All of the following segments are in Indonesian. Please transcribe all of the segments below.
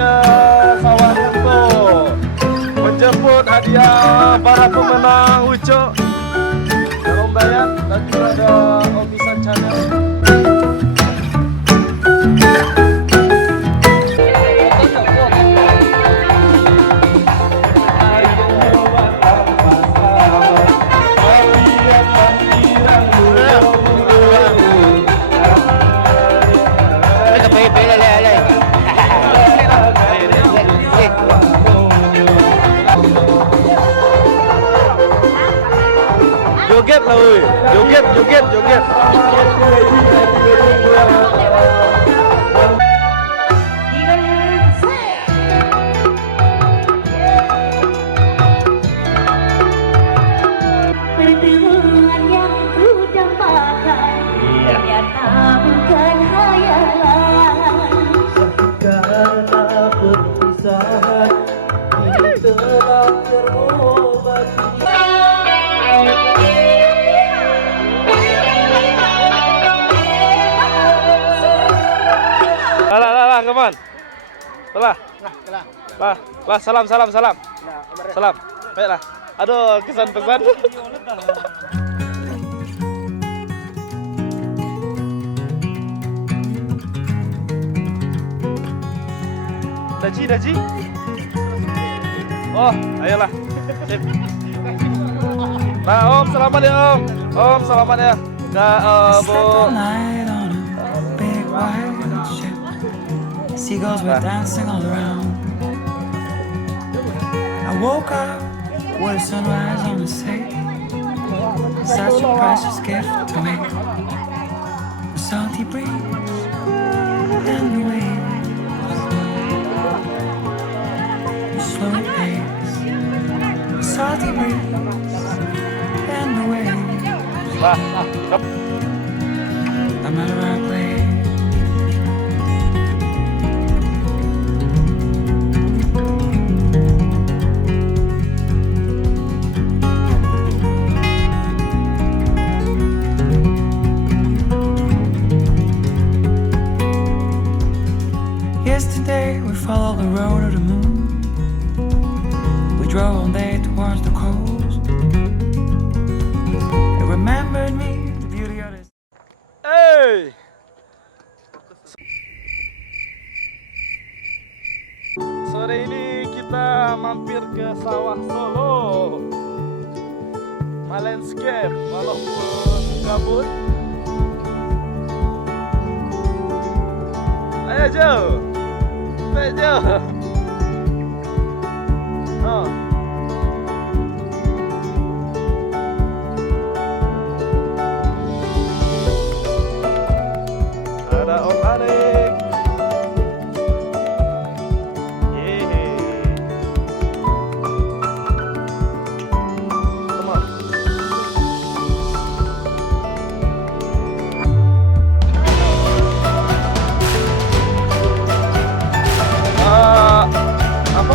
ke Sawah Lunto menjemput hadiah para pemenang Uco Lomba dan juga ada Omisan Channel. Joget lah woi, joget. Pertemuan yang ku dambakan ternyata bukan hayalan. Karena perpisahan ini telah terobati. Lah, come on. Salam. Baiklah. Aduh, kesan pesan. Daji. Oh, ayolah. Sip. Nah, Om, selamat ya, Om. Om, selamat ya. Bu. Seagulls were dancing all around. I woke up with a sunrise on the sea. Such a precious gift to me. A salty breeze and the waves. A slow pace. A salty breeze and the waves. I'm at a right place. Yesterday we followed the road of the moon. We drove all day towards the coast. It remembered me the beauty of this. Hey. Sore ini kita mampir ke Sawah Solo. Landscape walaupun kabut. Ayo Jo. Oh. Ada Om Alek. Come on. Apa?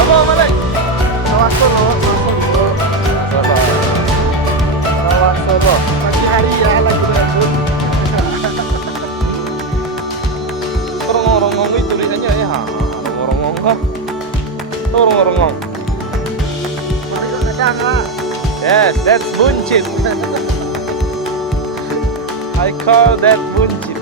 Apa Om Alek? Sawah Solo. Pagi hari ya lagi berebut. Rongong itu tulisannya ya. Rongong kah? Tuh rongong. Mari kadang lah. Yes, that's buncit. I call that buncit.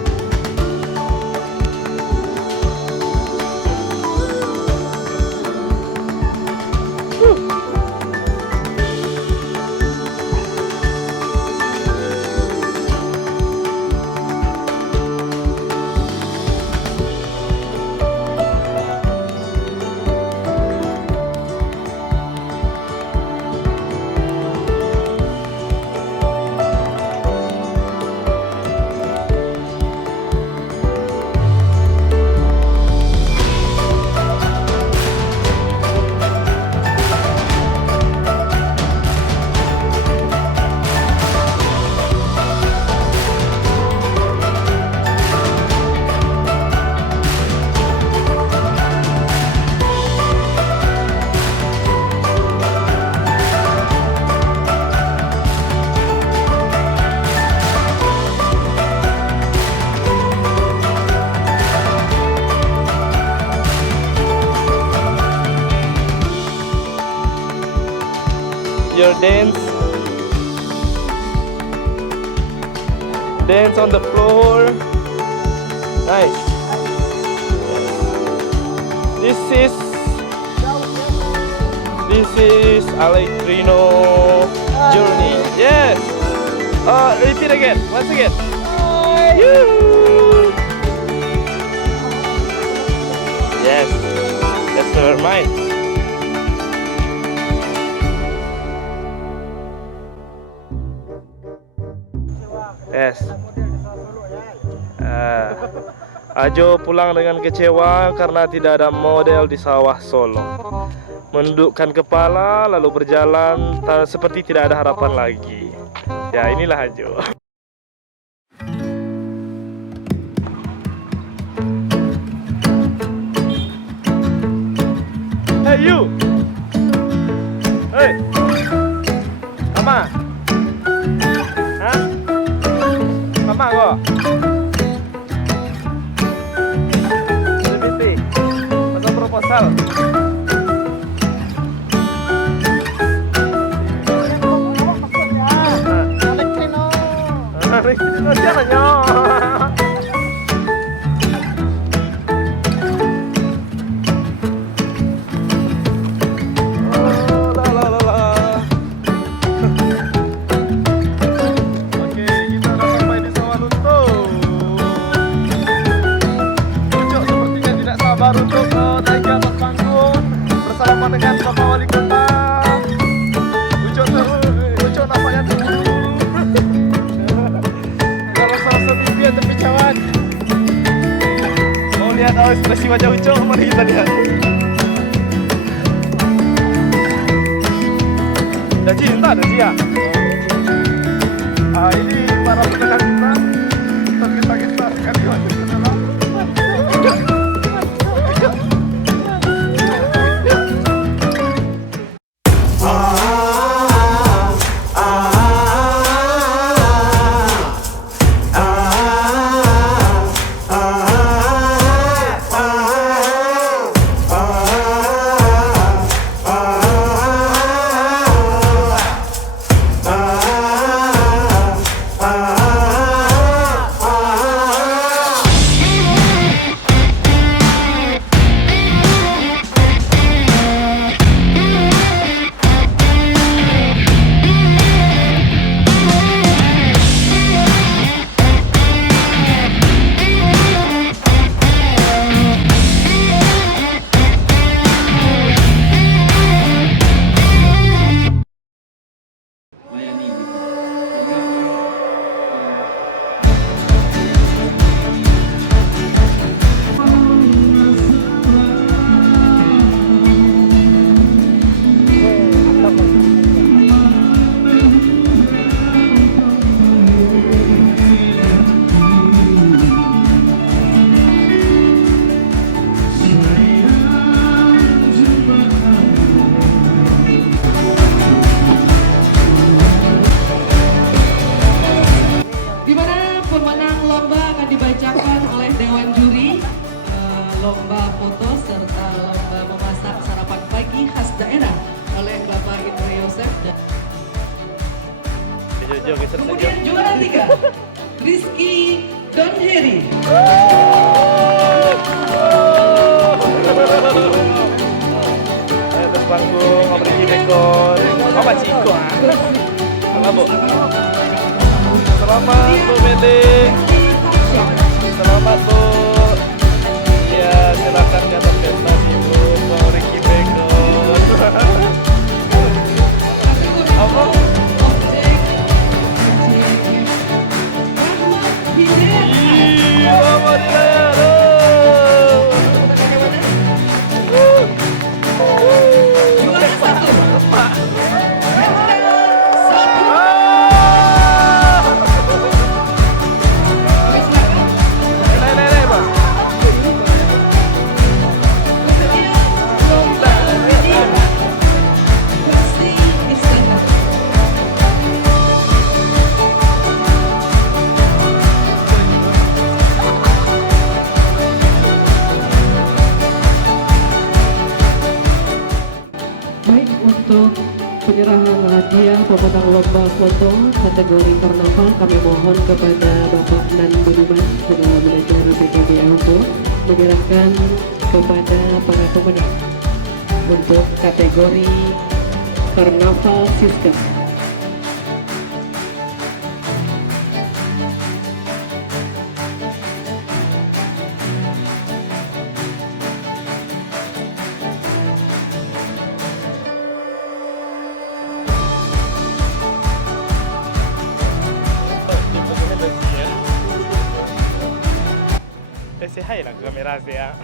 here dance on the floor. Nice. This is Alegrino journey. Yes. Repeat again. Once again. Yoo. Yes. That's never mind. Yes. Ajo pulang dengan kecewa karena tidak ada model di sawah Solo. Menundukkan kepala lalu berjalan seperti tidak ada harapan lagi. Ya, inilah Ajo. Hey you. Hey. Mama. Hah? Mama kok? LBP. Masa proposal. Alegrino siapa nyo? Oke, kita udah sampai di Sawah Lunto. Ucok sepertinya tidak sabar untuk naik ke atas panggung bersalaman dengan Bapak Wali Kota. Ucok nampaknya terburu-buru. Tapi cawan mau lihat ekspresi wajah Ucok, mari kita lihat. Udah cinta, udah dia. Ini para pendengar kita tergesa-gesa sekali wajah ke dalam. Lomba Foto serta Lomba Memasak Sarapan Pagi Khas Daerah oleh Bapak Indra Yosef dan kemudian juara 3 Rizky Don Heri. Ayo panggung, ngobrol bekon. Apa ciko? Halo, selamat Bu Meli. Selamat Bu. Ya, silakan ke atas pentas Ibu mau Ricky Bekon. Apa? pemenang lomba foto kategori karnaval, kami mohon kepada Bapak Nan Budiman Kepala Manajer BKD untuk menyerahkan kepada para pemenang untuk kategori karnaval Sudah. Say hi lah ke kamera saya.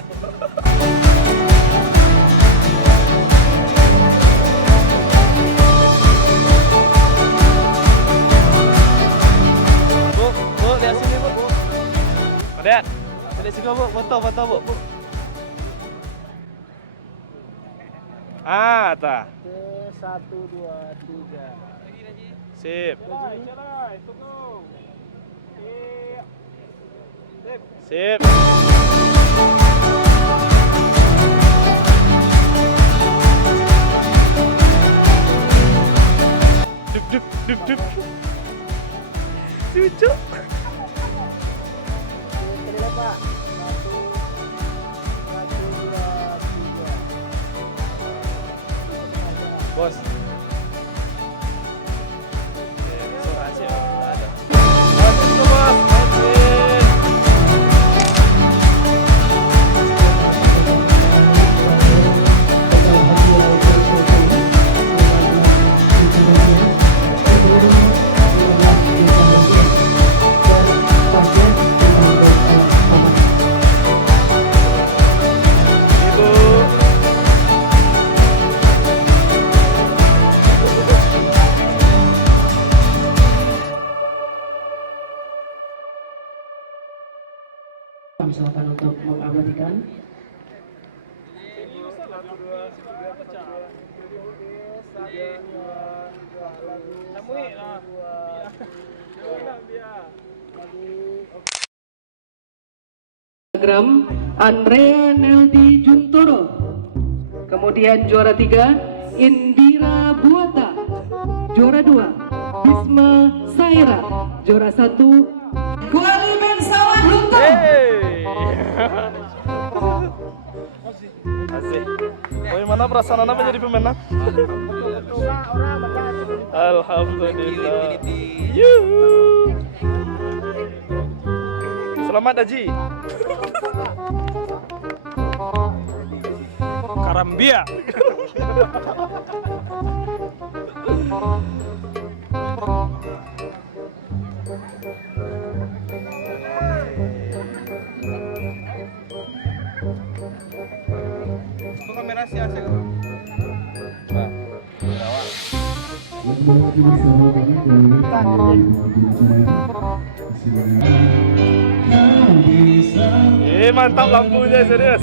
Bu, lihat sini bu. Lihat, lihat sini bu, foto bu. Ah, ta. 1, 2, 3. Sip. Sip. Dup. Cucu. Pak. 1, 2, 3. Bos. Kami silakan untuk mengabadikan. Instagram Andrea Neldi Juntoro. Kemudian juara 3 Indira Buata. Juara 2 Bisma Saira. Juara 1 Kualimen Sawah Lunto. Kasih. Bagaimana perasaan Anda menjadi pemenang? Alhamdulillah. Yuhu. Selamat Haji. Karambia. Kamera sih asik. Mantap lampunya serius.